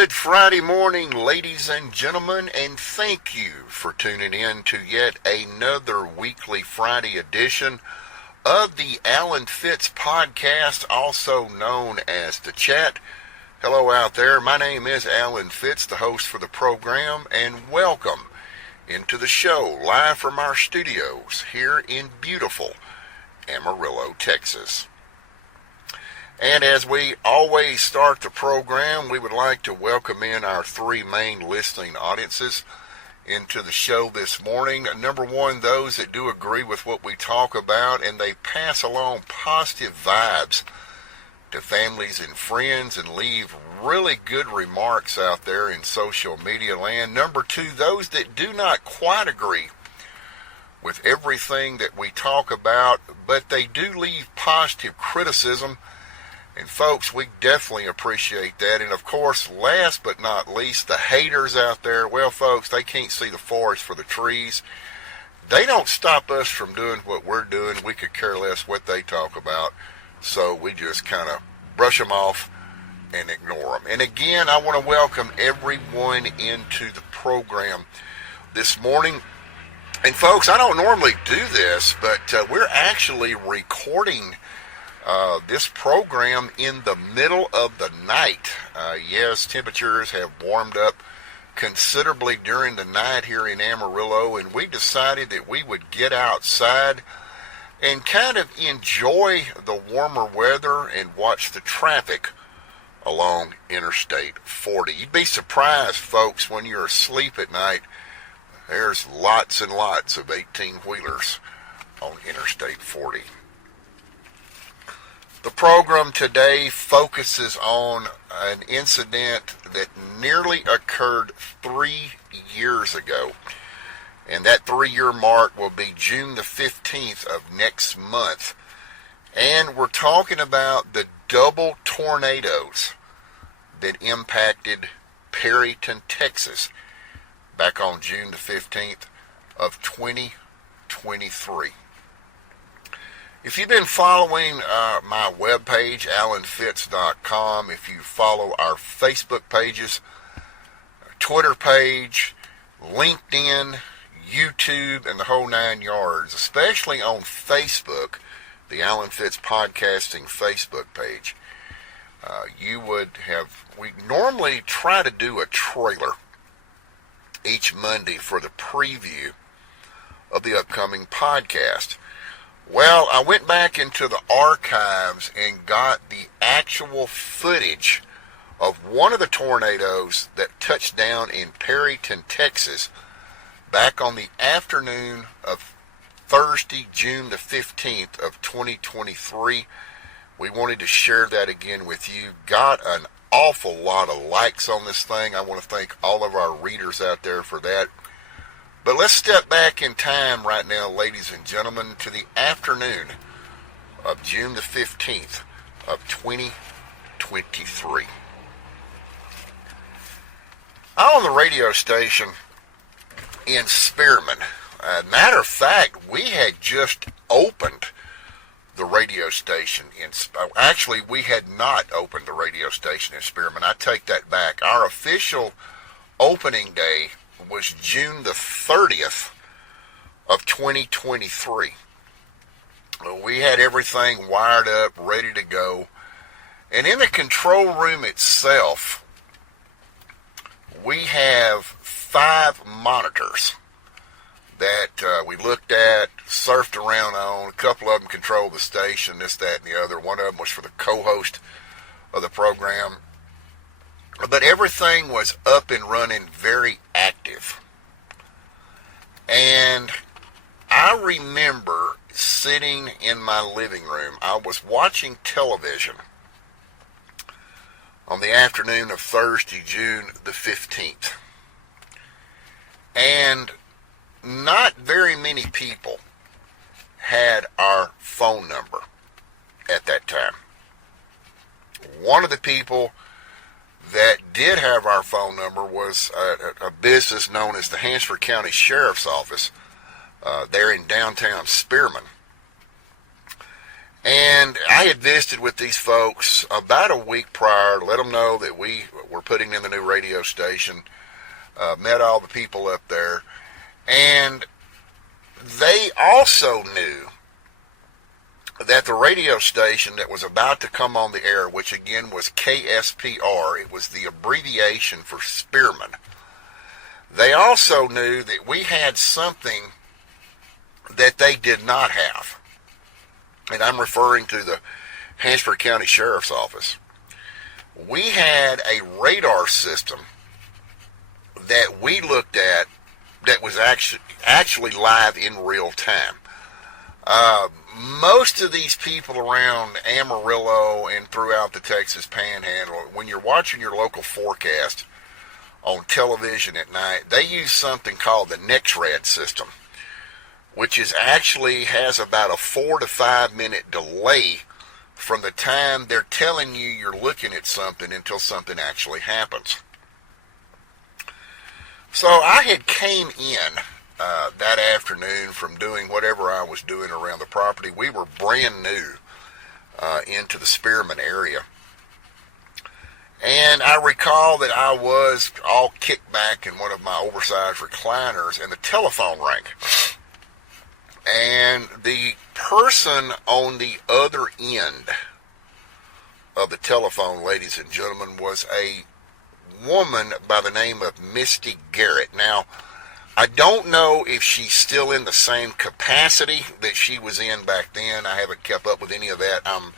Good Friday morning, ladies and gentlemen, and thank you for tuning in to yet another weekly Friday edition of the Alan Fitz podcast, also known as The Chat. Hello out there. My name is Alan Fitz, the host for the program, and welcome into the show live from our studios here in beautiful Amarillo, Texas. And as we always start the program, we would like to welcome in our three main listening audiences into the show this morning. Number one, those that do agree with what we talk about and they pass along positive vibes to families and friends and leave really good remarks out there in social media land. Number two, those that do not quite agree with everything that we talk about, but they do leave positive criticism. And folks, we definitely appreciate that. And of course, last but not least, the haters out there, well folks, they can't see the forest for the trees. They don't stop us from doing what we're doing. We could care less what they talk about. So we just kind of brush them off and ignore them. And again, I want to welcome everyone into the program this morning. And folks, I don't normally do this, but we're actually recording this program in the middle of the night. Yes, temperatures have warmed up considerably during the night here in Amarillo, and we decided that we would get outside and kind of enjoy the warmer weather and watch the traffic along Interstate 40. You'd be surprised, folks, when you're asleep at night, there's lots and lots of 18-wheelers on Interstate 40. The program today focuses on an incident that nearly occurred 3 years ago. And that 3-year mark will be June the 15th of next month. And we're talking about the double tornadoes that impacted Perryton, Texas, back on June the 15th of 2023. If you've been following my webpage, alanfitz.com, if you follow our Facebook pages, Twitter page, LinkedIn, YouTube, and the whole 9 yards, especially on Facebook, the Alan Fitz Podcasting Facebook page, we normally try to do a trailer each Monday for the preview of the upcoming podcast. Well, I went back into the archives and got the actual footage of one of the tornadoes that touched down in Perryton, Texas, back on the afternoon of Thursday, June the 15th of 2023. We wanted to share that again with you. Got an awful lot of likes on this thing. I want to thank all of our readers out there for that. But let's step back in time right now, ladies and gentlemen, to the afternoon of June the 15th of 2023. I'm on the radio station in Spearman. Matter of fact, we had just opened the radio station actually, we had not opened the radio station in Spearman. I take that back. Our official opening day was June the 30th of 2023. We had everything wired up, ready to go. And in the control room itself, we have 5 monitors that we looked at, surfed around on. A couple of them controlled the station, this, that, and the other. One of them was for the co-host of the program. But everything was up and running, very active. And I remember sitting in my living room. I was watching television on the afternoon of Thursday, June the 15th. And not very many people had our phone number at that time. One of the people that did have our phone number was a business known as the Hansford County Sheriff's Office there in downtown Spearman. And I had visited with these folks about a week prior, let them know that we were putting in the new radio station, met all the people up there, and they also knew that the radio station that was about to come on the air, which again was KSPR, it was the abbreviation for Spearman. They also knew that we had something that they did not have. And I'm referring to the Hansford County Sheriff's Office. We had a radar system that we looked at that was actually live in real time. Most of these people around Amarillo and throughout the Texas Panhandle, when you're watching your local forecast on television at night, they use something called the NexRad system, which is actually has about a 4 to 5 minute delay from the time they're telling you you're looking at something until something actually happens. So I had came in that afternoon from doing whatever I was doing around the property. We were brand new into the Spearman area. And I recall that I was all kicked back in one of my oversized recliners and the telephone rang. And the person on the other end of the telephone, ladies and gentlemen, was a woman by the name of Misty Garrett. Now, I don't know if she's still in the same capacity that she was in back then. I haven't kept up with any of that. I'm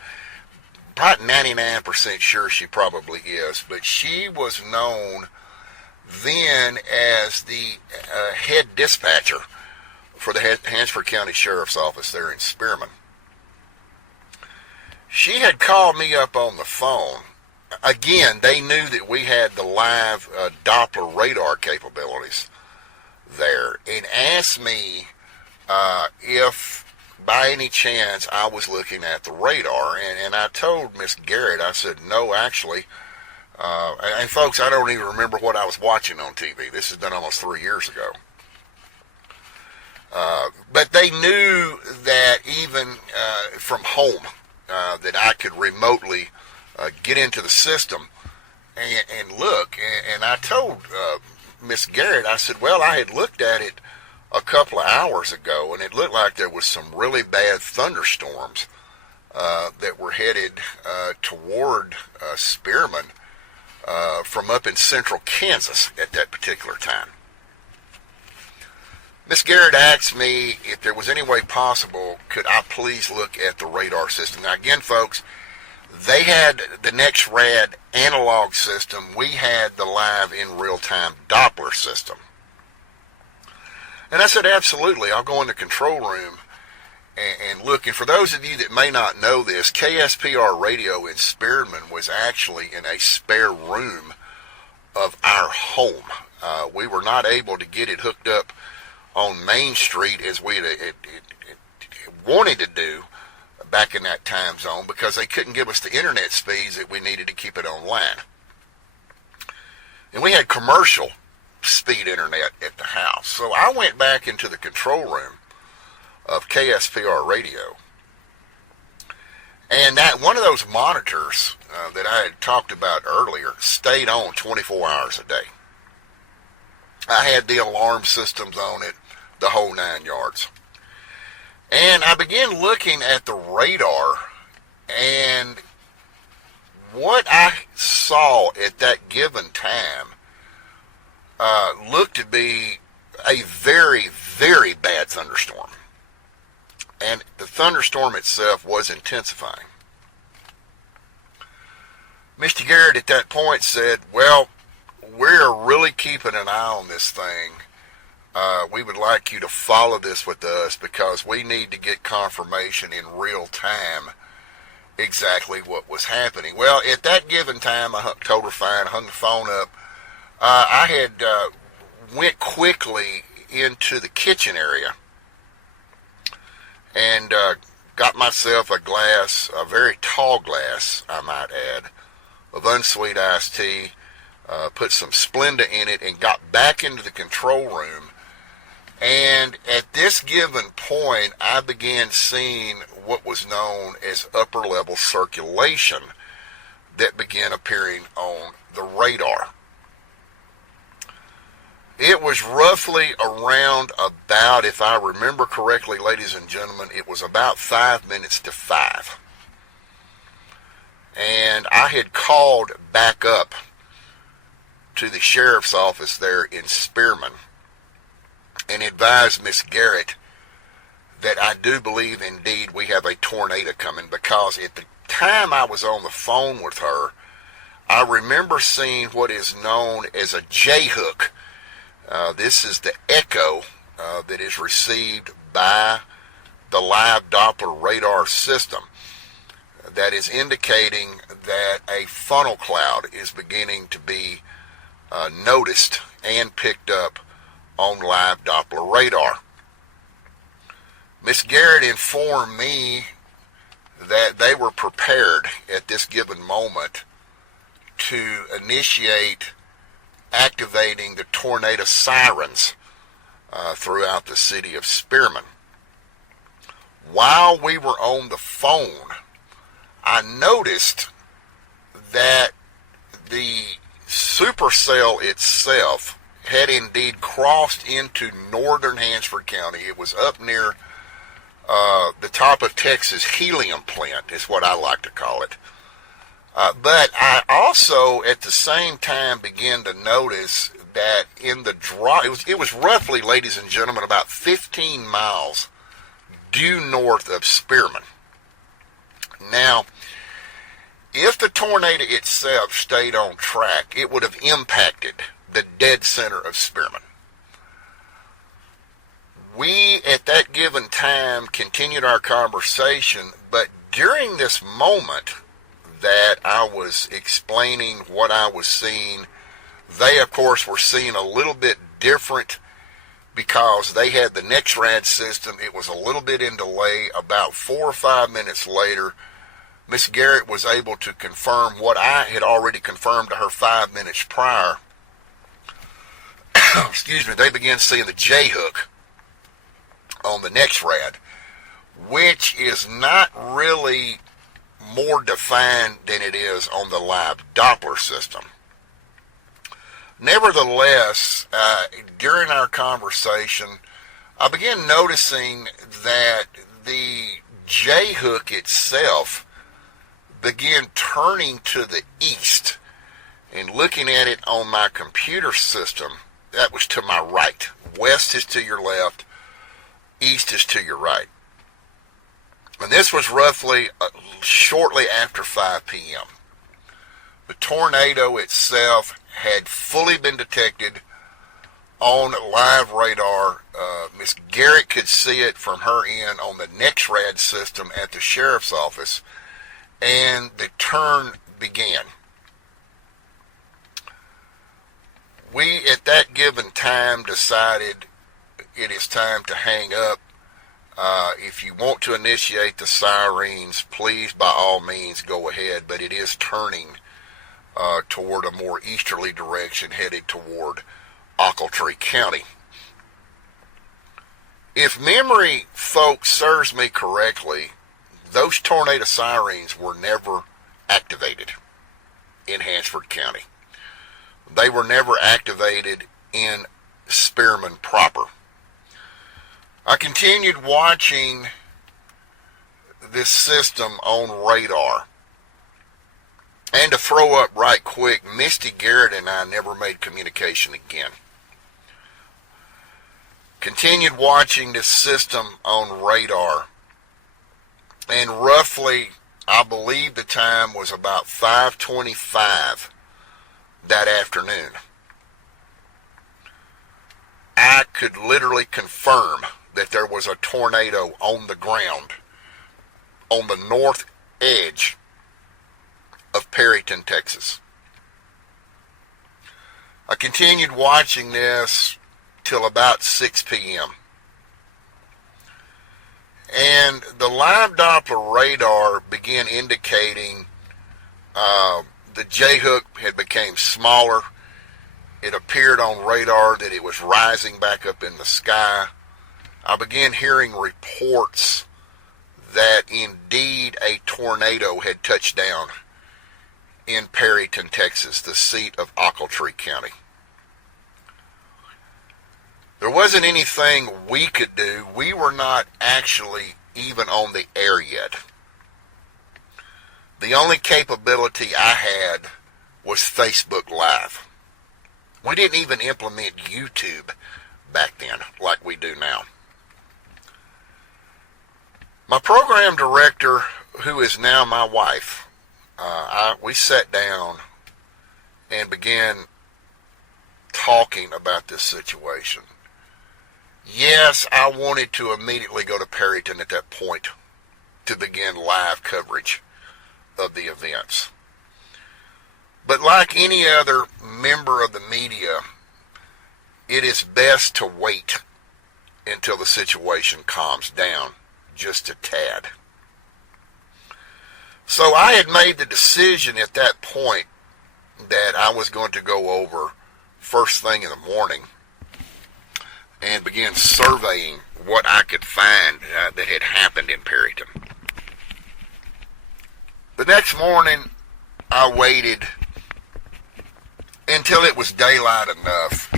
probably 99% sure she probably is. But she was known then as the head dispatcher for the Hansford County Sheriff's Office there in Spearman. She had called me up on the phone. Again, they knew that we had the live Doppler radar capabilities there, and asked me if by any chance I was looking at the radar. And I told Miss Garrett, I said, no, actually. And folks, I don't even remember what I was watching on TV. This has been almost 3 years ago. But they knew that even from home that I could remotely get into the system and look. And I told Miss Garrett, I said, well, I had looked at it a couple of hours ago, and it looked like there was some really bad thunderstorms that were headed toward Spearman from up in central Kansas at that particular time. Miss Garrett asked me if there was any way possible, could I please look at the radar system. Now, again, folks, they had the NexRad analog system. We had the live in real-time Doppler system. And I said, absolutely, I'll go in the control room and look. And for those of you that may not know this, KSPR radio in Spearman was actually in a spare room of our home. We were not able to get it hooked up on Main Street as we had wanted to do back in that time zone, because they couldn't give us the internet speeds that we needed to keep it online. And we had commercial speed internet at the house. So I went back into the control room of KSPR radio, and that one of those monitors that I had talked about earlier stayed on 24 hours a day. I had the alarm systems on it, the whole 9 yards. And I began looking at the radar, and what I saw at that given time looked to be a very, very bad thunderstorm. And the thunderstorm itself was intensifying. Mr. Garrett at that point said, well, we're really keeping an eye on this thing. We would like you to follow this with us because we need to get confirmation in real time exactly what was happening. Well, at that given time, I told her fine, hung the phone up. I had went quickly into the kitchen area and got myself a glass, a very tall glass, I might add, of unsweet iced tea, put some Splenda in it, and got back into the control room. And at this given point, I began seeing what was known as upper level circulation that began appearing on the radar. It was roughly around about, if I remember correctly, ladies and gentlemen, it was about 5 minutes to 5. And I had called back up to the sheriff's office there in Spearman and advised Miss Garrett that I do believe indeed we have a tornado coming, because at the time I was on the phone with her, I remember seeing what is known as a J-hook. This is the echo that is received by the live Doppler radar system that is indicating that a funnel cloud is beginning to be noticed and picked up on live Doppler radar. Miss Garrett informed me that they were prepared at this given moment to initiate activating the tornado sirens throughout the city of Spearman. While we were on the phone, I noticed that the supercell itself had indeed crossed into northern Hansford County. It was up near the top of Texas helium plant, is what I like to call it. But I also, at the same time, began to notice that in the drop, it was roughly, ladies and gentlemen, about 15 miles due north of Spearman. Now, if the tornado itself stayed on track, it would have impacted the dead center of Spearman. We, at that given time, continued our conversation, but during this moment that I was explaining what I was seeing, they, of course, were seeing a little bit different because they had the NexRad system. It was a little bit in delay. About 4 or 5 minutes later, Miss Garrett was able to confirm what I had already confirmed to her 5 minutes prior. Excuse me, they began seeing the J-hook on the NexRad, which is not really more defined than it is on the live Doppler system. Nevertheless, during our conversation, I began noticing that the J-hook itself began turning to the east, and looking at it on my computer system, that was to my right. West is to your left, east is to your right. And this was roughly shortly after 5 p.m. The tornado itself had fully been detected on live radar. Miss Garrett could see it from her end on the NexRad system at the sheriff's office, and the turn began. We, at that given time, decided it is time to hang up. If you want to initiate the sirens, please, by all means, go ahead. But it is turning toward a more easterly direction, headed toward Ochiltree County. If memory, folks, serves me correctly, those tornado sirens were never activated in Hansford County. They were never activated in Spearman proper. I continued watching this system on radar. And to throw up right quick, Misty Garrett and I never made communication again. Continued watching this system on radar. And roughly, I believe the time was about 5:25 that afternoon. I could literally confirm that there was a tornado on the ground on the north edge of Perryton, Texas. I continued watching this till about 6 p.m. And the live Doppler radar began indicating the J-hook had become smaller. It appeared on radar that it was rising back up in the sky. I began hearing reports that indeed a tornado had touched down in Perryton, Texas, the seat of Ochiltree County. There wasn't anything we could do. We were not actually even on the air yet. The only capability I had was Facebook Live. We didn't even implement YouTube back then like we do now. My program director, who is now my wife, we sat down and began talking about this situation. Yes, I wanted to immediately go to Perryton at that point to begin live coverage of the events. But like any other member of the media, it is best to wait until the situation calms down just a tad. So I had made the decision at that point that I was going to go over first thing in the morning and begin surveying what I could find that had happened in Perryton. The next morning, I waited until it was daylight enough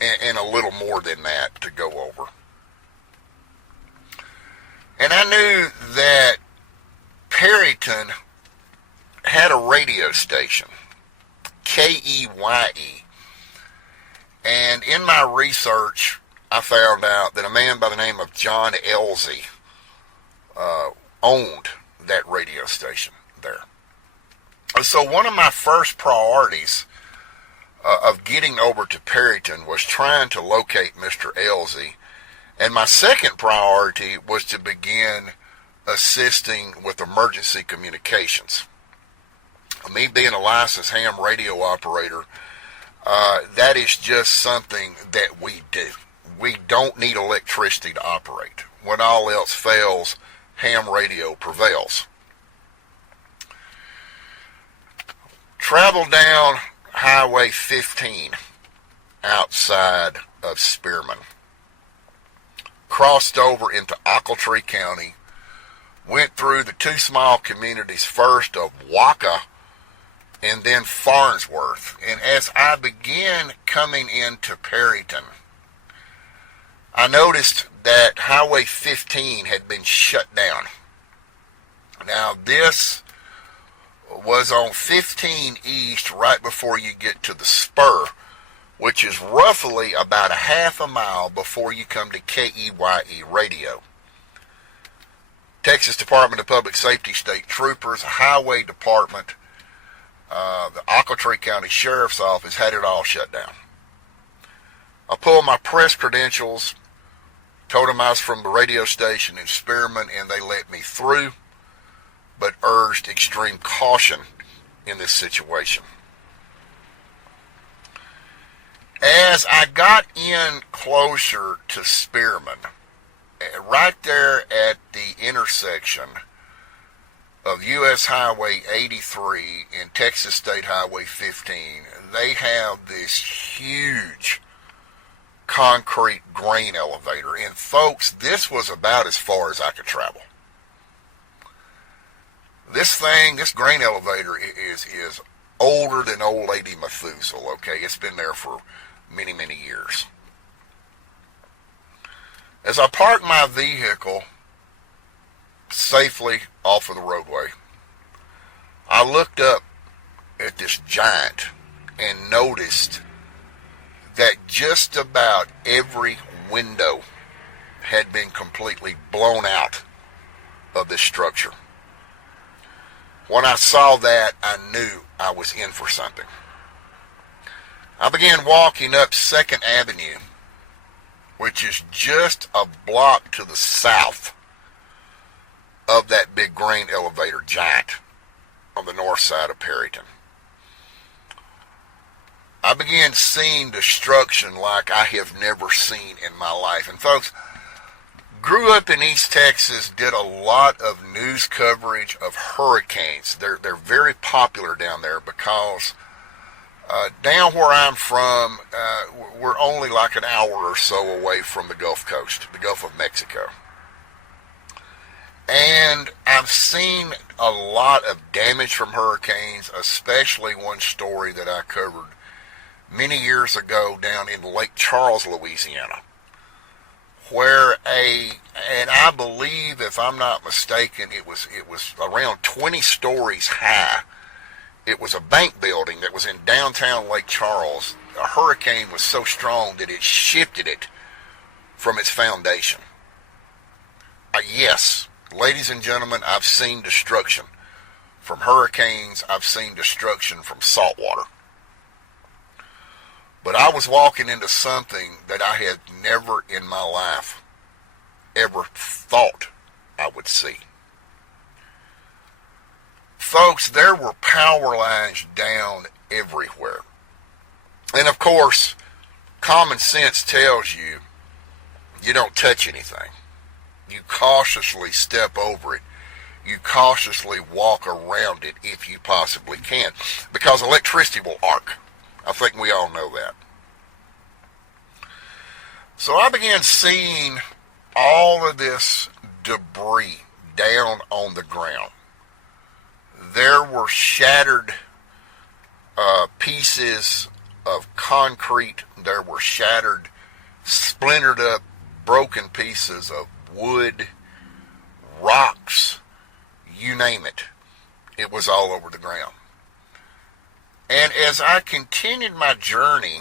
and a little more than that to go over. And I knew that Perryton had a radio station, KEYE. And in my research, I found out that a man by the name of John Elsie owned that radio station there. So one of my first priorities of getting over to Perryton was trying to locate Mr. Elsie. And my second priority was to begin assisting with emergency communications. Me being a licensed ham radio operator, that is just something that we do. We don't need electricity to operate. When all else fails, ham radio prevails. Travel down Highway 15 outside of Spearman. Crossed over into Ochiltree County, went through the two small communities first of Waka and then Farnsworth. And as I began coming into Perryton, I noticed that Highway 15 had been shut down. Now this was on 15 East right before you get to the spur, which is roughly about a half a mile before you come to KEYE Radio. Texas Department of Public Safety State Troopers, Highway Department, the Ochiltree County Sheriff's Office had it all shut down. I pulled my press credentials, told them I was from the radio station in Spearman, and they let me through, but urged extreme caution in this situation. As I got in closer to Spearman, right there at the intersection of U.S. Highway 83 and Texas State Highway 15, they have this huge concrete grain elevator. And folks, this was about as far as I could travel. This grain elevator is older than old lady Methuselah, okay? It's been there for many, many years. As I parked my vehicle safely off of the roadway, I looked up at this giant and noticed that just about every window had been completely blown out of this structure. When I saw that, I knew I was in for something. I began walking up 2nd Avenue, which is just a block to the south of that big grain elevator giant on the north side of Perryton. I began seeing destruction like I have never seen in my life. And folks, grew up in East Texas, did a lot of news coverage of hurricanes. They're very popular down there because down where I'm from, we're only like an hour or so away from the Gulf Coast, the Gulf of Mexico. And I've seen a lot of damage from hurricanes, especially one story that I covered many years ago down in Lake Charles, Louisiana, where and I believe, if I'm not mistaken, it was around 20 stories high. It was a bank building that was in downtown Lake Charles. A hurricane was so strong that it shifted it from its foundation. Yes, ladies and gentlemen, I've seen destruction from hurricanes. I've seen destruction from salt water. But I was walking into something that I had never in my life ever thought I would see. Folks, there were power lines down everywhere. And of course, common sense tells you you don't touch anything. You cautiously step over it. You cautiously walk around it if you possibly can, because electricity will arc. I think we all know that. So I began seeing all of this debris down on the ground. There were shattered pieces of concrete. There were shattered, splintered up, broken pieces of wood, rocks, you name it. It was all over the ground. And as I continued my journey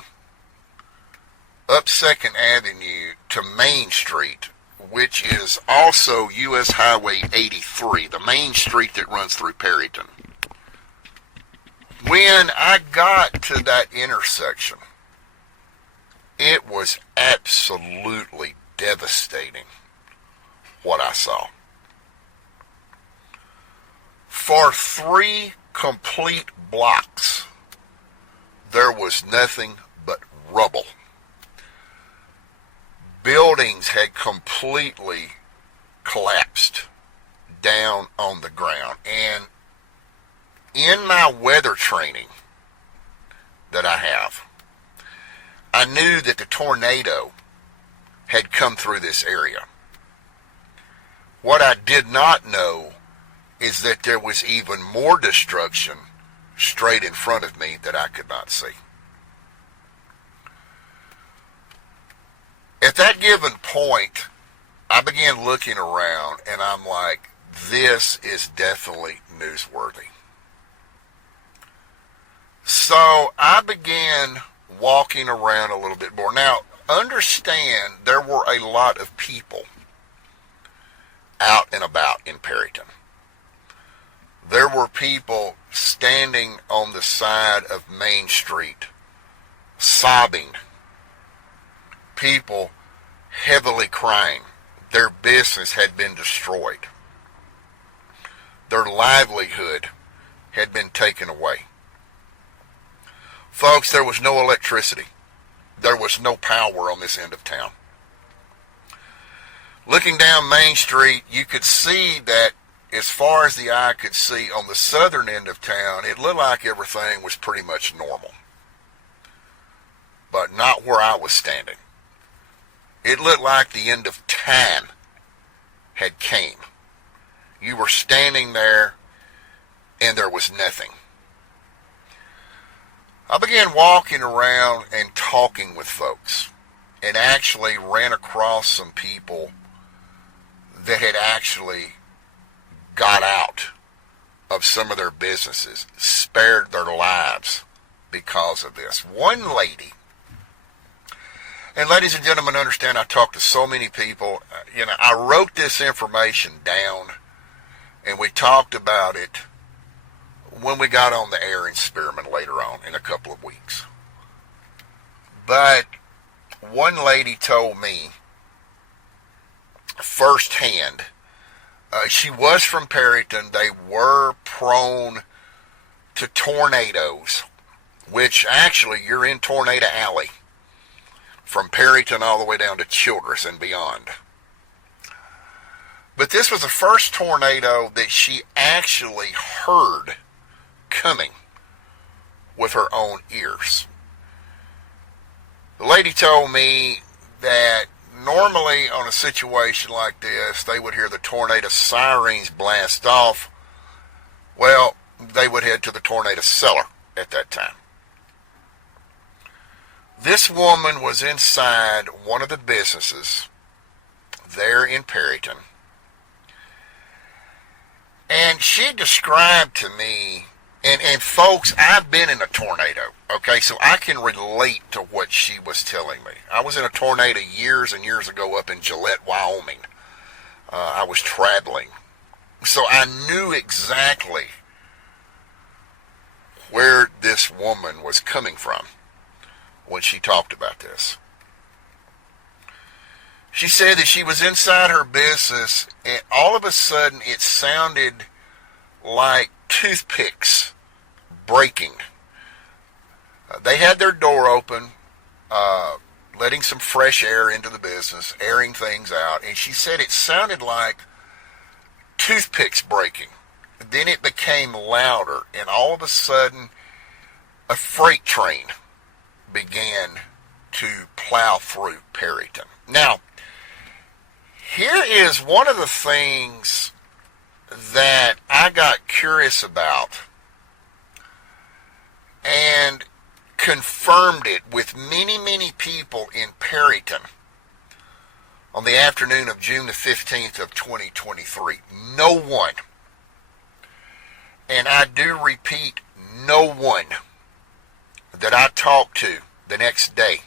up 2nd Avenue to Main Street, which is also U.S. Highway 83, the main street that runs through Perryton, when I got to that intersection, it was absolutely devastating what I saw. For 3 complete blocks, there was nothing but rubble. Buildings had completely collapsed down on the ground. And in my weather training that I have, I knew that the tornado had come through this area. What I did not know is that there was even more destruction straight in front of me that I could not see. At that given point, I began looking around, and I'm like, this is definitely newsworthy. So I began walking around a little bit more. Now, understand, there were a lot of people out and about in Perryton. There were people standing on the side of Main Street, sobbing. People heavily crying. Their business had been destroyed. Their livelihood had been taken away. Folks, there was no electricity. There was no power on this end of town. Looking down Main Street, you could see that as far as the eye could see on the southern end of town, it looked like everything was pretty much normal. But not where I was standing. It looked like the end of time had came. You were standing there and there was nothing. I began walking around and talking with folks, and actually ran across some people that had actually got out of some of their businesses, spared their lives because of this. One lady, and ladies and gentlemen, understand, I talked to so many people. I wrote this information down, and we talked about it when we got on the air in Spearman later on in a couple of weeks. But one lady told me firsthand, she was from Perryton. They were prone to tornadoes, which actually you're in Tornado Alley from Perryton all the way down to Childress and beyond. But this was the first tornado that she actually heard coming with her own ears. The lady told me that normally on a situation like this, they would hear the tornado sirens blast off. Well, they would head to the tornado cellar at that time. This woman was inside one of the businesses there in Perryton, and she described to me, and folks, I've been in a tornado, okay, so I can relate to what she was telling me. I was in a tornado years and years ago up in Gillette, Wyoming. I was traveling, so I knew exactly where this woman was coming from when she talked about this. She said that she was inside her business, and all of a sudden it sounded like toothpicks breaking. They had their door open, letting some fresh air into the business, airing things out, and she said it sounded like toothpicks breaking. Then it became louder, and all of a sudden a freight train began to plow through Perryton. Now, here is one of the things that I got curious about and confirmed it with many, many people in Perryton on the afternoon of June the 15th of 2023. No one, and I do repeat, no one that I talked to the next day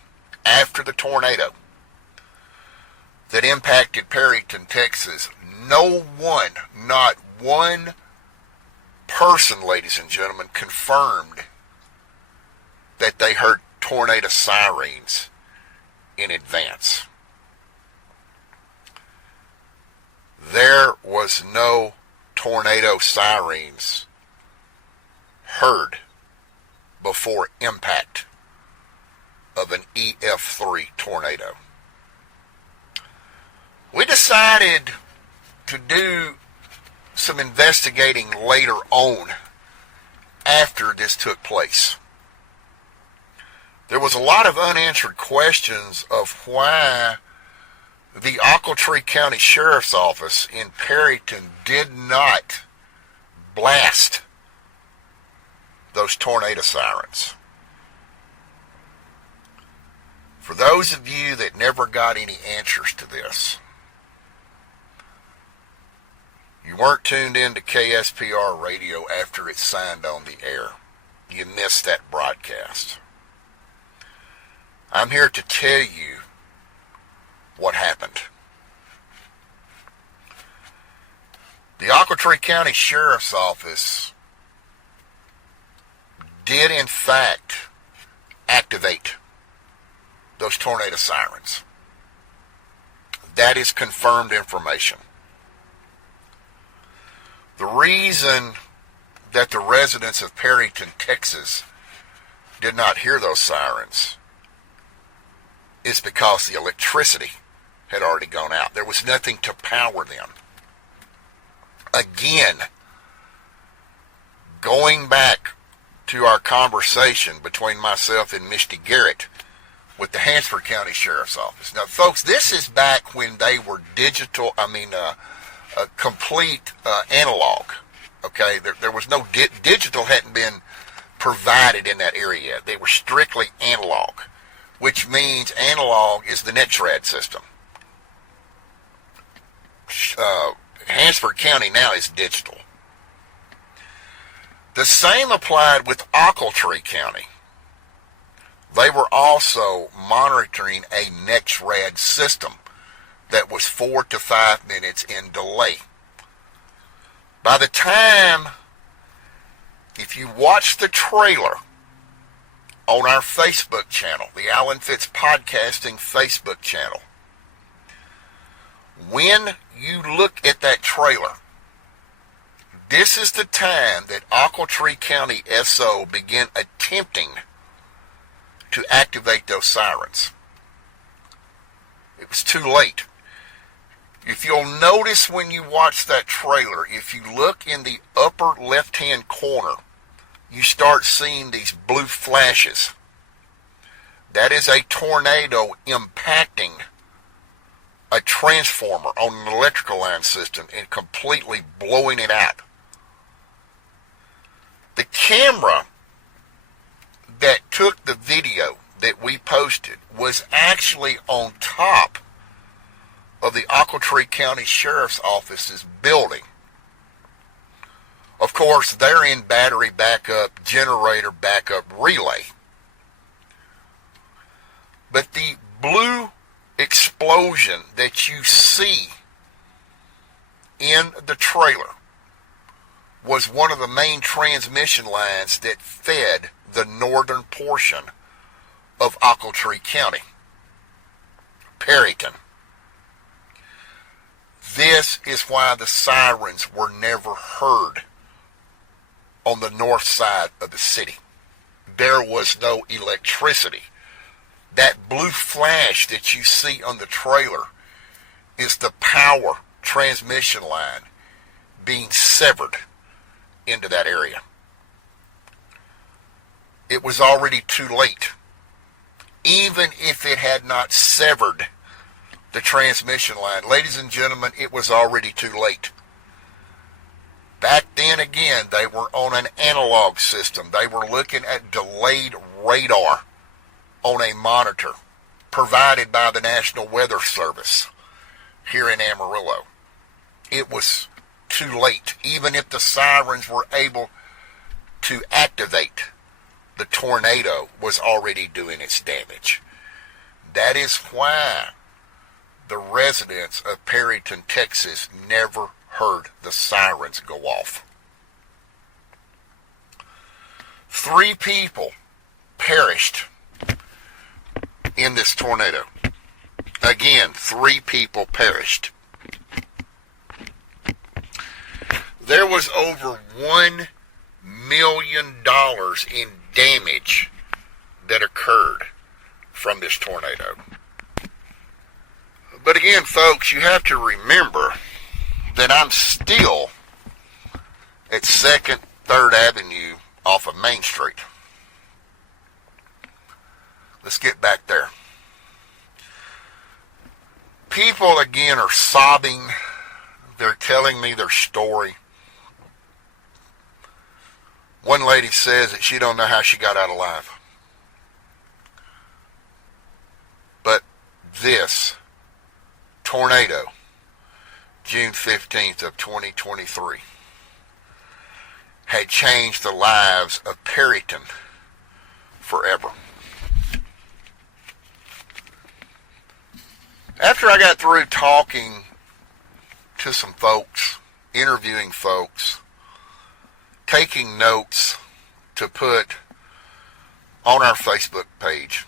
after the tornado that impacted Perryton, Texas, no one, not one person, ladies and gentlemen, confirmed that they heard tornado sirens in advance. There was no tornado sirens heard before impact of an EF3 tornado. We decided to do some investigating later on after this took place. There was a lot of unanswered questions of why the Ochiltree County Sheriff's Office in Perryton did not blast those tornado sirens. For those of you that never got any answers to this, you weren't tuned in to KSPR radio after it signed on the air. You missed that broadcast. I'm here to tell you what happened. The Ochiltree County Sheriff's Office did in fact activate those tornado sirens. That is confirmed information. The reason that the residents of Perryton, Texas did not hear those sirens is because the electricity had already gone out. There was nothing to power them. Again, going back to our conversation between myself and Misty Garrett with the Hansford County Sheriff's Office. Now, folks, this is back when they were complete analog. Okay, there was no digital hadn't been provided in that area yet. They were strictly analog, which means analog is the NETRAD system. Hansford County now is digital. The same applied with Ochiltree County. They were also monitoring a NETRAD system that was 4 to 5 minutes in delay. By the time, if you watch the trailer on our Facebook channel, the Alan Fitz Podcasting Facebook channel, when you look at that trailer, this is the time that Ochiltree County SO began attempting to activate those sirens. It was too late. If you'll notice when you watch that trailer, if you look in the upper left-hand corner, you start seeing these blue flashes. That is a tornado impacting a transformer on an electrical line system and completely blowing it out. The camera that took the video that we posted was actually on top of the Ochiltree County Sheriff's Office's building. Of course, they're in battery backup, generator backup relay. But the blue explosion that you see in the trailer was one of the main transmission lines that fed the northern portion of Ochiltree County, Perryton. This is why the sirens were never heard on the north side of the city. There was no electricity. That blue flash that you see on the trailer is the power transmission line being severed into that area. It was already too late. Even if it had not severed the transmission line, ladies and gentlemen, it was already too late. Back then, again, they were on an analog system. They were looking at delayed radar on a monitor provided by the National Weather Service here in Amarillo. It was too late. Even if the sirens were able to activate, the tornado was already doing its damage. That is why the residents of Perryton, Texas never heard the sirens go off. 3 people perished in this tornado. Again, 3 people perished. There was over $1 million in damage that occurred from this tornado. But again, folks, you have to remember that I'm still at 2nd, 3rd Avenue off of Main Street. Let's get back there. People, again, are sobbing. They're telling me their story. One lady says that she don't know how she got out alive. But this tornado, June 15th of 2023, had changed the lives of Perryton forever. After I got through talking to some folks, interviewing folks, taking notes to put on our Facebook page,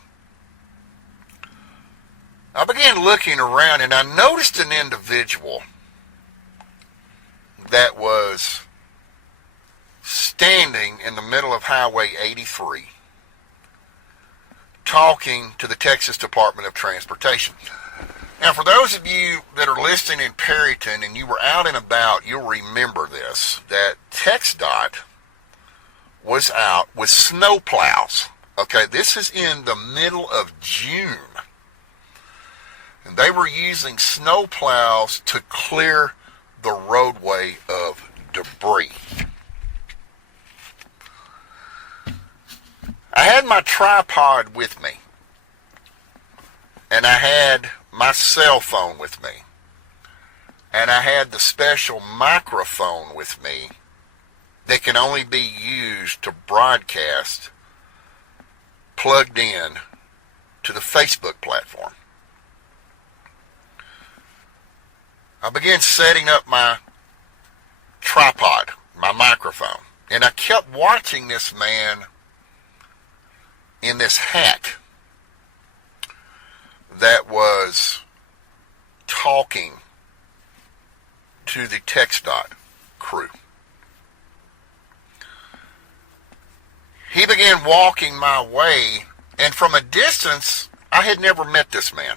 I began looking around and I noticed an individual that was standing in the middle of Highway 83 talking to the Texas Department of Transportation. Now, for those of you that are listening in Perryton and you were out and about, you'll remember this, that TxDOT was out with snow plows. Okay, this is in the middle of June. And they were using snow plows to clear the roadway of debris. I had my tripod with me, and I had my cell phone with me, and I had the special microphone with me that can only be used to broadcast plugged in to the Facebook platform. I began setting up my tripod, my microphone, and I kept watching this man in this hat that was talking to the TxDOT crew. He began walking my way, and from a distance, I had never met this man.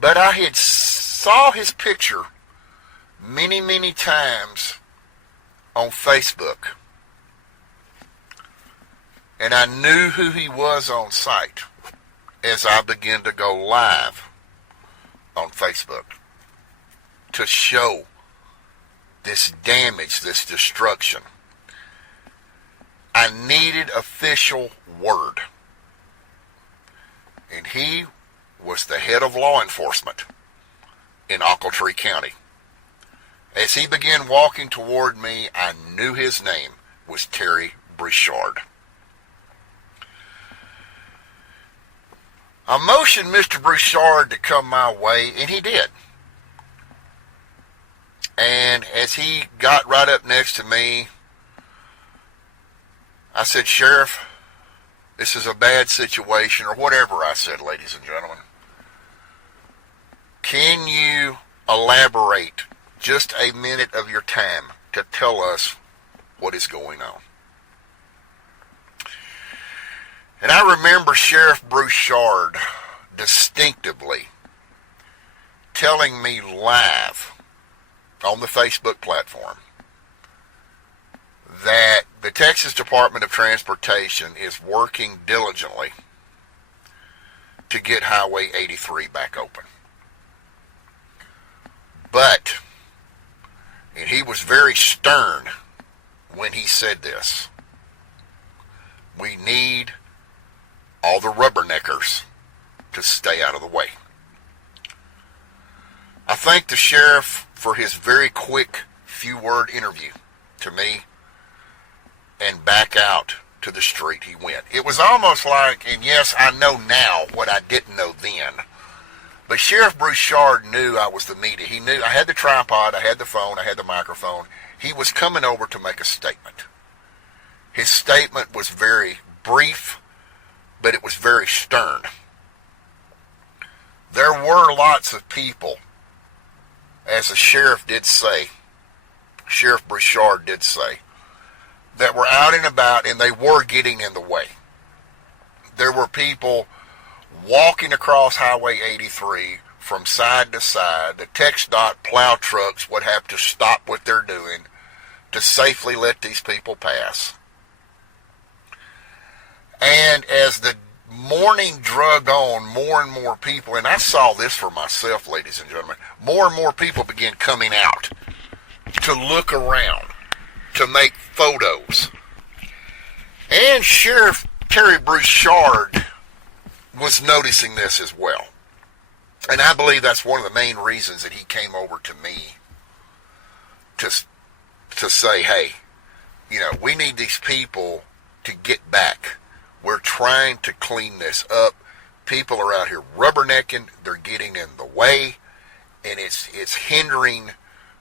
But I had saw his picture many, many times on Facebook. And I knew who he was on site as I began to go live on Facebook to show this damage, this destruction. I needed official word. And he was the head of law enforcement in Ochiltree County. As he began walking toward me, I knew his name was Terry Broussard. I motioned Mr. Broussard to come my way, and he did. And as he got right up next to me, I said, "Sheriff, this is a bad situation," or whatever I said, ladies and gentlemen. "Can you elaborate just a minute of your time to tell us what is going on?" And I remember Sheriff Broussard distinctively telling me live on the Facebook platform that the Texas Department of Transportation is working diligently to get Highway 83 back open. But, and he was very stern when he said this, we need all the rubberneckers to stay out of the way. I thank the sheriff for his very quick few-word interview to me, and back out to the street he went. It was almost like, and yes, I know now what I didn't know then, but Sheriff Broussard knew I was the media. He knew I had the tripod, I had the phone, I had the microphone. He was coming over to make a statement. His statement was very brief, but it was very stern. There were lots of people, as the sheriff did say, Sheriff Broussard did say, that were out and about, and they were getting in the way. There were people walking across Highway 83 from side to side. The TxDOT plow trucks would have to stop what they're doing to safely let these people pass. And as the morning drug on, more and more people, and I saw this for myself, ladies and gentlemen, more and more people began coming out to look around, to make photos. And Sheriff Terry Broussard was noticing this as well. And I believe that's one of the main reasons that he came over to me to say, hey, you know, we need these people to get back. We're trying to clean this up. People are out here rubbernecking. They're getting in the way, and it's hindering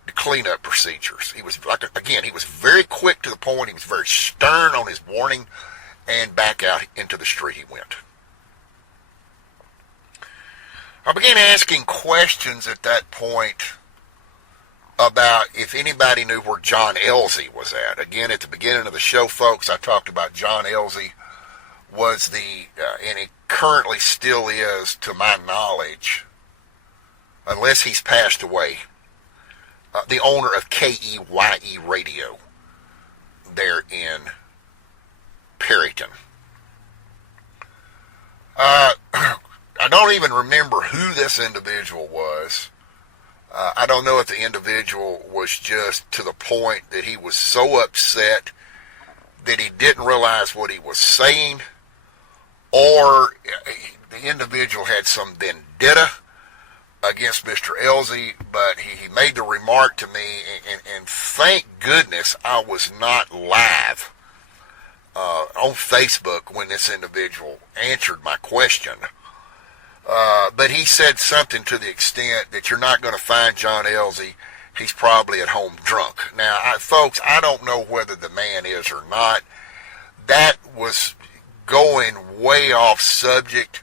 the cleanup procedures. He was, again, he was very quick to the point. He was very stern on his warning, and back out into the street he went. I began asking questions at that point about if anybody knew where John Elsey was at. Again, at the beginning of the show, folks, I talked about John Elsey was and he currently still is, to my knowledge, unless he's passed away, the owner of KEYE Radio there in Perryton. I don't even remember who this individual was. I don't know if the individual was just to the point that he was so upset that he didn't realize what he was saying, or the individual had some vendetta against Mr. Elsey, but he made the remark to me, and thank goodness I was not live on Facebook when this individual answered my question. But he said something to the extent that you're not going to find John Elsey. He's probably at home drunk. Now, folks, I don't know whether the man is or not. That was going way off subject.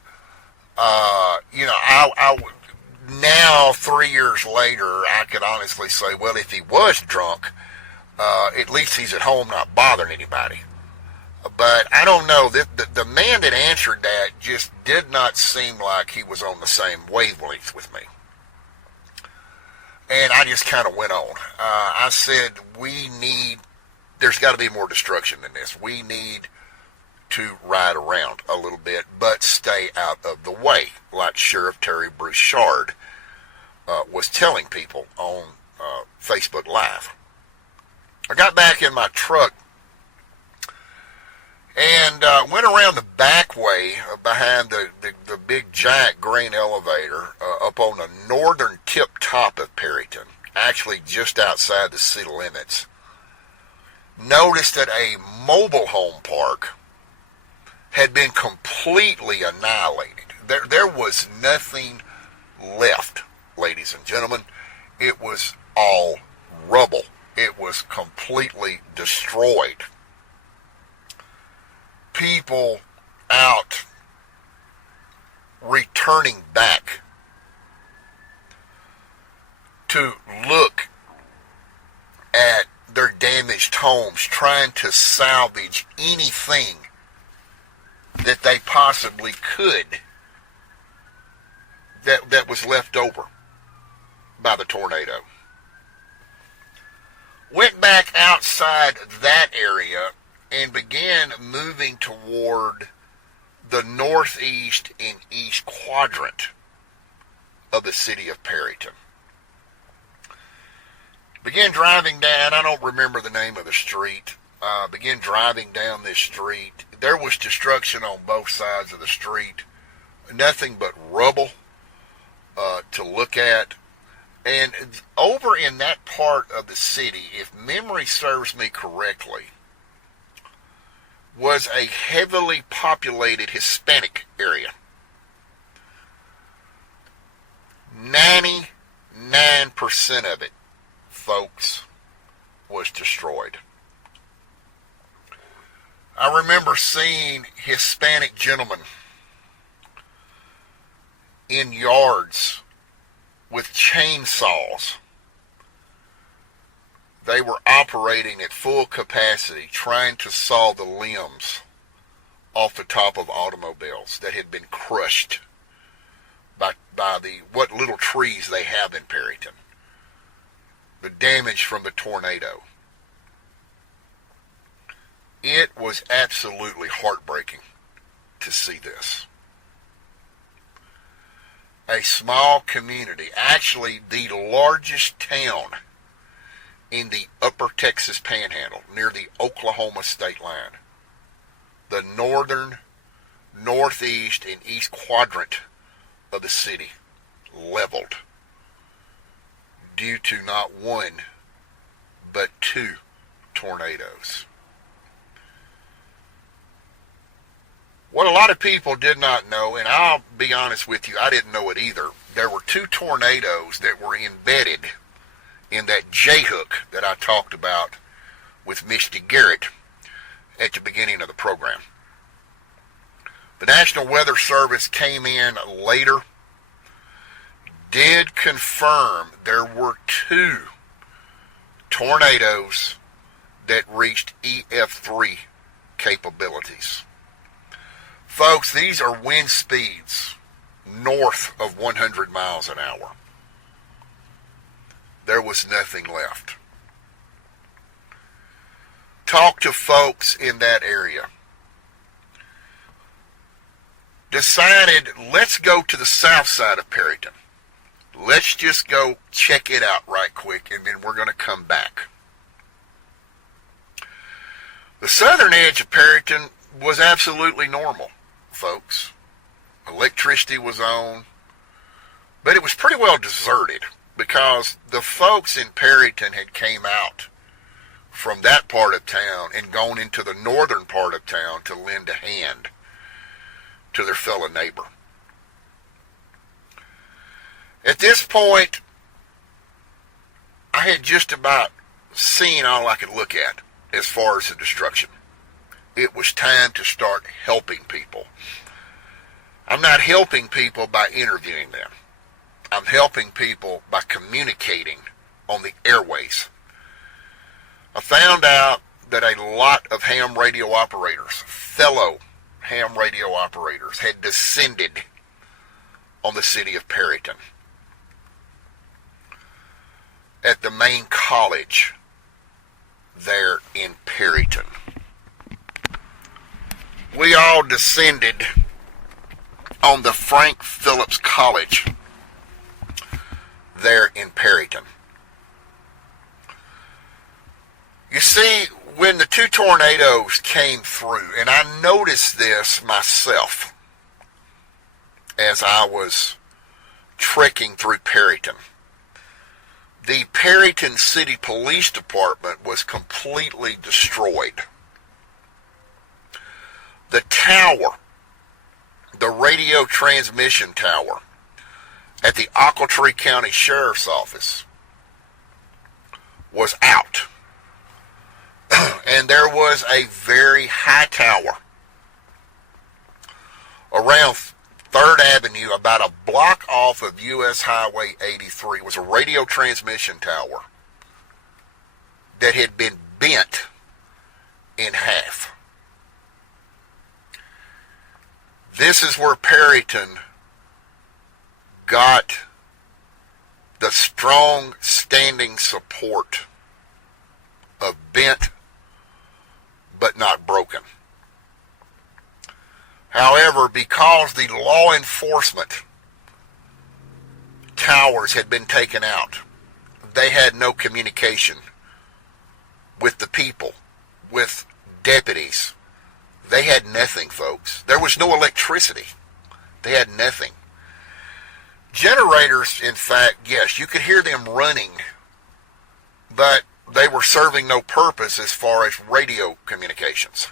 Now, 3 years later, I could honestly say, well, if he was drunk, at least he's at home not bothering anybody. But I don't know. The man that answered that just did not seem like he was on the same wavelength with me. And I just kind of went on. I said, there's got to be more destruction than this. We need to ride around a little bit, but stay out of the way, like Sheriff Terry Broussard was telling people on Facebook Live. I got back in my truck and went around the back way behind the big giant grain elevator up on the northern tip top of Perryton, actually just outside the city limits. Noticed that a mobile home park had been completely annihilated. There was nothing left, ladies and gentlemen. It was all rubble. It was completely destroyed. People out returning back to look at their damaged homes, trying to salvage anything that they possibly could that was left over by the tornado. Went back outside that area and began moving toward the northeast and east quadrant of the city of Perryton. Began driving down, I don't remember the name of the street, began driving down this street. There was destruction on both sides of the street, nothing but rubble to look at. And over in that part of the city, if memory serves me correctly, was a heavily populated Hispanic area. 99% of it, folks, was destroyed. I remember seeing Hispanic gentlemen in yards with chainsaws. They were operating at full capacity, trying to saw the limbs off the top of automobiles that had been crushed by the what little trees they have in Perryton. The damage from the tornado. It was absolutely heartbreaking to see this. A small community, actually the largest town in the upper Texas Panhandle, near the Oklahoma state line. The northern, northeast, and east quadrant of the city leveled due to not one, but two tornadoes. What a lot of people did not know, and I'll be honest with you, I didn't know it either. There were two tornadoes that were embedded in that J-hook that I talked about with Misty Garrett at the beginning of the program. The National Weather Service came in later, did confirm there were two tornadoes that reached EF3 capabilities. Folks, these are wind speeds north of 100 miles an hour. There was nothing left. Talk to folks in that area. Decided, let's go to the south side of Perryton. Let's just go check it out right quick, and then we're going to come back. The southern edge of Perryton was absolutely normal, folks. Electricity was on, but it was pretty well deserted because the folks in Perryton had came out from that part of town and gone into the northern part of town to lend a hand to their fellow neighbor. At this point, I had just about seen all I could look at as far as the destruction. It was time to start helping people. I'm not helping people by interviewing them. I'm helping people by communicating on the airways. I found out that a lot of ham radio operators, fellow ham radio operators, had descended on the city of Perryton at the main college there in Perryton. We all descended on the Frank Phillips College there in Perryton. You see, when the two tornadoes came through, and I noticed this myself as I was trekking through Perryton, the Perryton City Police Department was completely destroyed. The tower, the radio transmission tower at the Ochiltree County Sheriff's Office was out. And there was a very high tower around 3rd Avenue, about a block off of U.S. Highway 83, was a radio transmission tower that had been bent in half. This is where Perryton got the strong standing support of bent but not broken. However, because the law enforcement towers had been taken out, they had no communication with the people, with deputies. They had nothing, folks. There was no electricity. They had nothing. Generators, in fact, yes, you could hear them running, but they were serving no purpose as far as radio communications.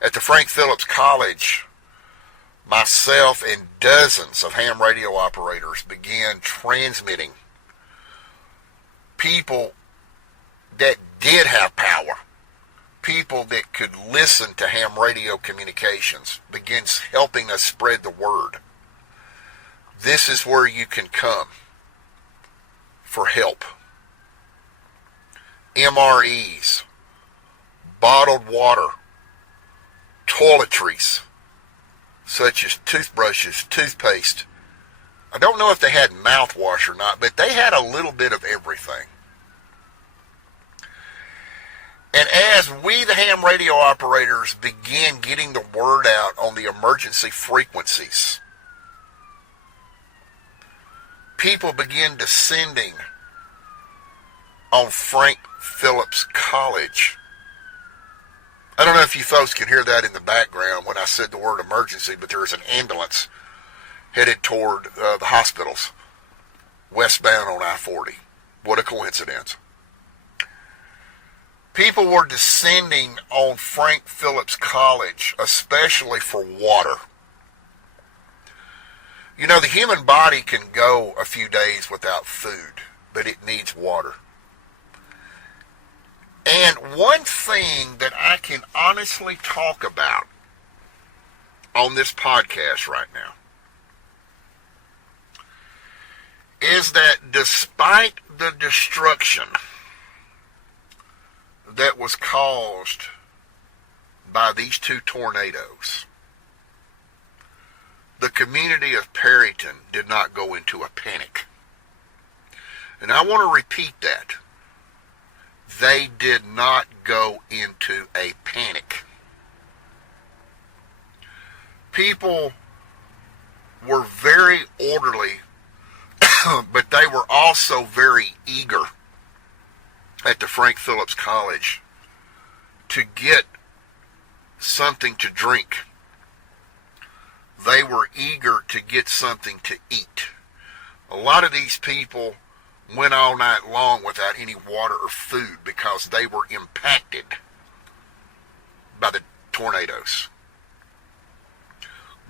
At the Frank Phillips College, myself and dozens of ham radio operators began transmitting. People that did have power, people that could listen to ham radio communications, begins helping us spread the word. This is where you can come for help. MREs, bottled water, toiletries, such as toothbrushes, toothpaste. I don't know if they had mouthwash or not, but they had a little bit of everything. And as we, the ham radio operators, began getting the word out on the emergency frequencies, people began descending on Frank Phillips College. I don't know if you folks can hear that in the background when I said the word emergency, but there is an ambulance headed toward the hospitals, westbound on I-40. What a coincidence. People were descending on Frank Phillips College, especially for water. You know, the human body can go a few days without food, but it needs water. And one thing that I can honestly talk about on this podcast right now is that despite the destruction that was caused by these two tornadoes, the community of Perryton did not go into a panic. And I want to repeat that. They did not go into a panic. People were very orderly, but they were also very eager at the Frank Phillips College to get something to drink. They were eager to get something to eat. A lot of these people went all night long without any water or food because they were impacted by the tornadoes.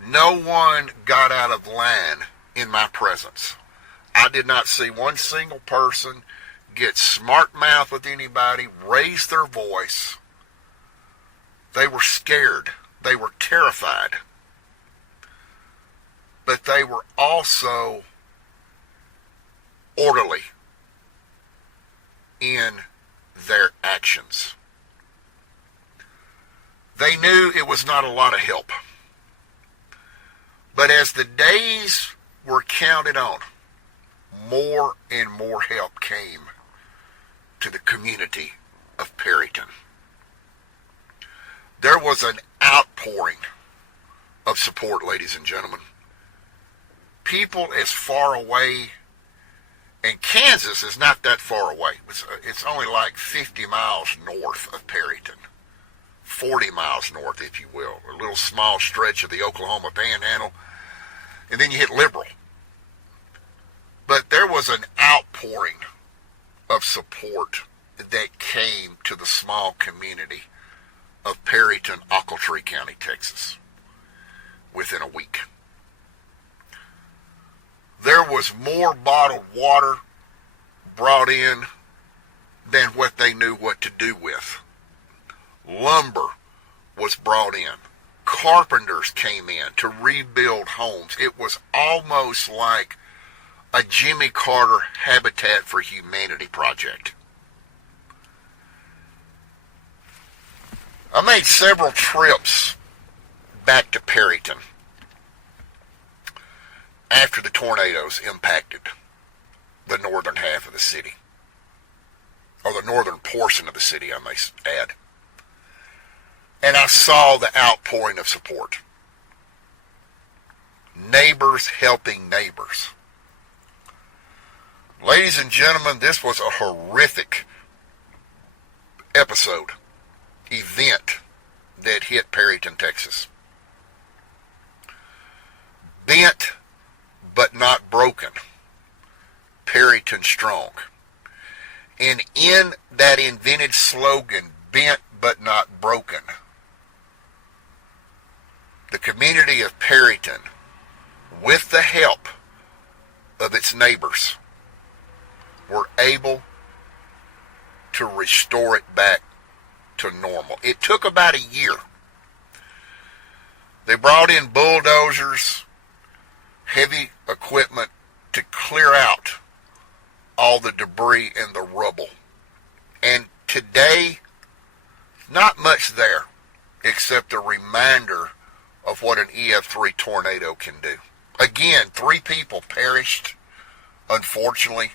No one got out of line in my presence. I did not see one single person get smart mouth with anybody, raise their voice. They were scared. They were terrified. But they were also orderly in their actions. They knew it was not a lot of help. But as the days were counted on, more and more help came to the community of Perryton. There was an outpouring of support, ladies and gentlemen. people as far away, and Kansas is not that far away. It's only like 50 miles north of Perryton, 40 miles north, if you will, a little small stretch of the Oklahoma Panhandle, and then you hit Liberal. But there was an outpouring of support that came to the small community of Perryton, Ochiltree County, Texas, within a week. There was more bottled water brought in than what they knew what to do with. Lumber was brought in. Carpenters came in to rebuild homes. It was almost like a Jimmy Carter Habitat for Humanity project. I made several trips back to Perryton after the tornadoes impacted the northern half of the city, or the northern portion of the city, I may add. And I saw the outpouring of support. Neighbors helping neighbors. Ladies and gentlemen, this was a horrific event that hit Perryton, Texas. Bent but not broken. Perryton strong. And in that invented slogan, bent but not broken, the community of Perryton, with the help of its neighbors, were able to restore it back to normal. It took about a year. They brought in bulldozers, heavy equipment to clear out all the debris and the rubble. And today, not much there except a reminder of what an EF3 tornado can do. Again, 3 people perished, unfortunately,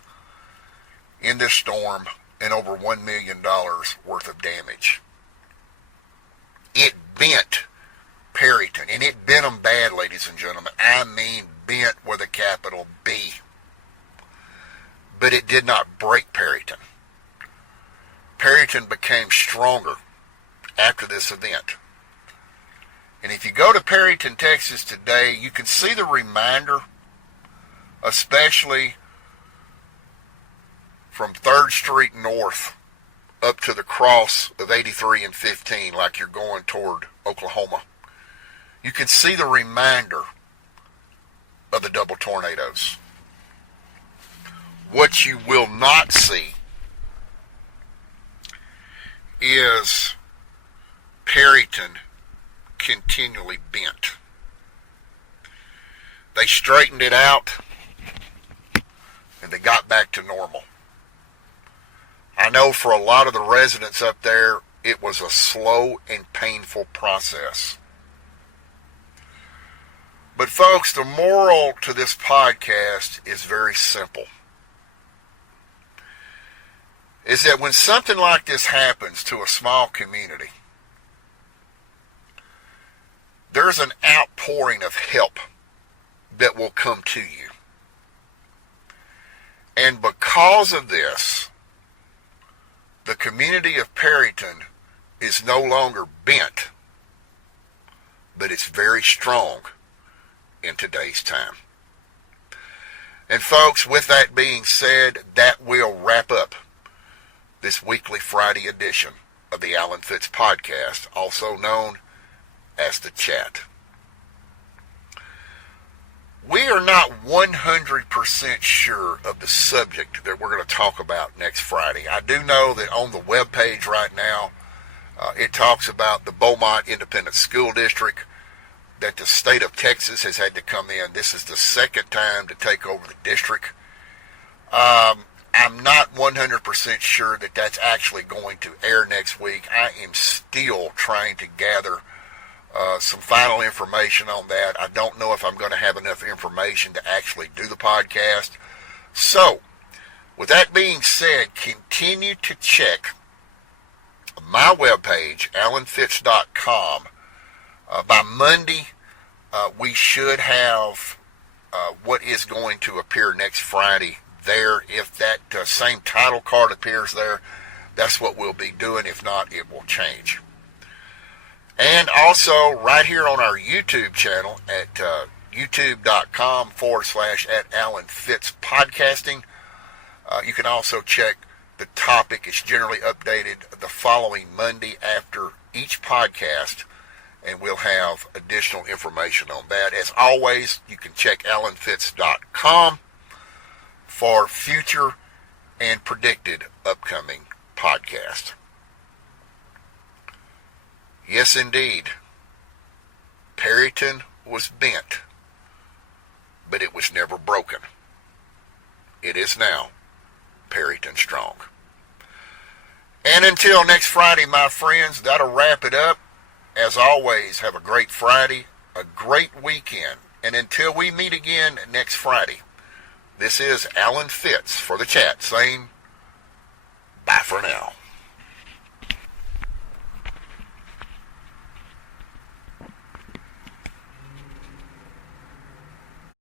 in this storm, and over $1 million worth of damage. It bent Perryton, and it bent them bad, ladies and gentlemen. I mean bent with a capital B. But it did not break Perryton. Perryton became stronger after this event. And if you go to Perryton, Texas today, you can see the reminder, especially from 3rd Street North up to the cross of 83 and 15, like you're going toward Oklahoma. You can see the reminder of the double tornadoes. What you will not see is Perryton continually bent. They straightened it out and they got back to normal. I know for a lot of the residents up there, it was a slow and painful process. But folks, the moral to this podcast is very simple. Is that when something like this happens to a small community, there's an outpouring of help that will come to you. And because of this, the community of Perryton is no longer bent, but it's very strong in today's time. And folks, with that being said, that will wrap up this weekly Friday edition of the Alan Fitz Podcast, also known as The Chat. We are not 100% sure of the subject that we're going to talk about next Friday. I do know that on the webpage right now, it talks about the Beaumont Independent School District, that the state of Texas has had to come in. This is the second time to take over the district. I'm not 100% sure that that's actually going to air next week. I am still trying to gather some final information on that. I don't know if I'm going to have enough information to actually do the podcast. So, with that being said, continue to check my webpage, alanfitz.com. By Monday, we should have what is going to appear next Friday there. If that same title card appears there, that's what we'll be doing. If not, it will change. And also right here on our YouTube channel at youtube.com/at Alan Fitz Podcasting. You can also check the topic. It's generally updated the following Monday after each podcast, and we'll have additional information on that. As always, you can check alanfitz.com for future and predicted upcoming podcasts. Yes, indeed, Perryton was bent, but it was never broken. It is now Perryton strong. And until next Friday, my friends, that'll wrap it up. As always, have a great Friday, a great weekend. And until we meet again next Friday, this is Alan Fitz for the chat saying bye for now.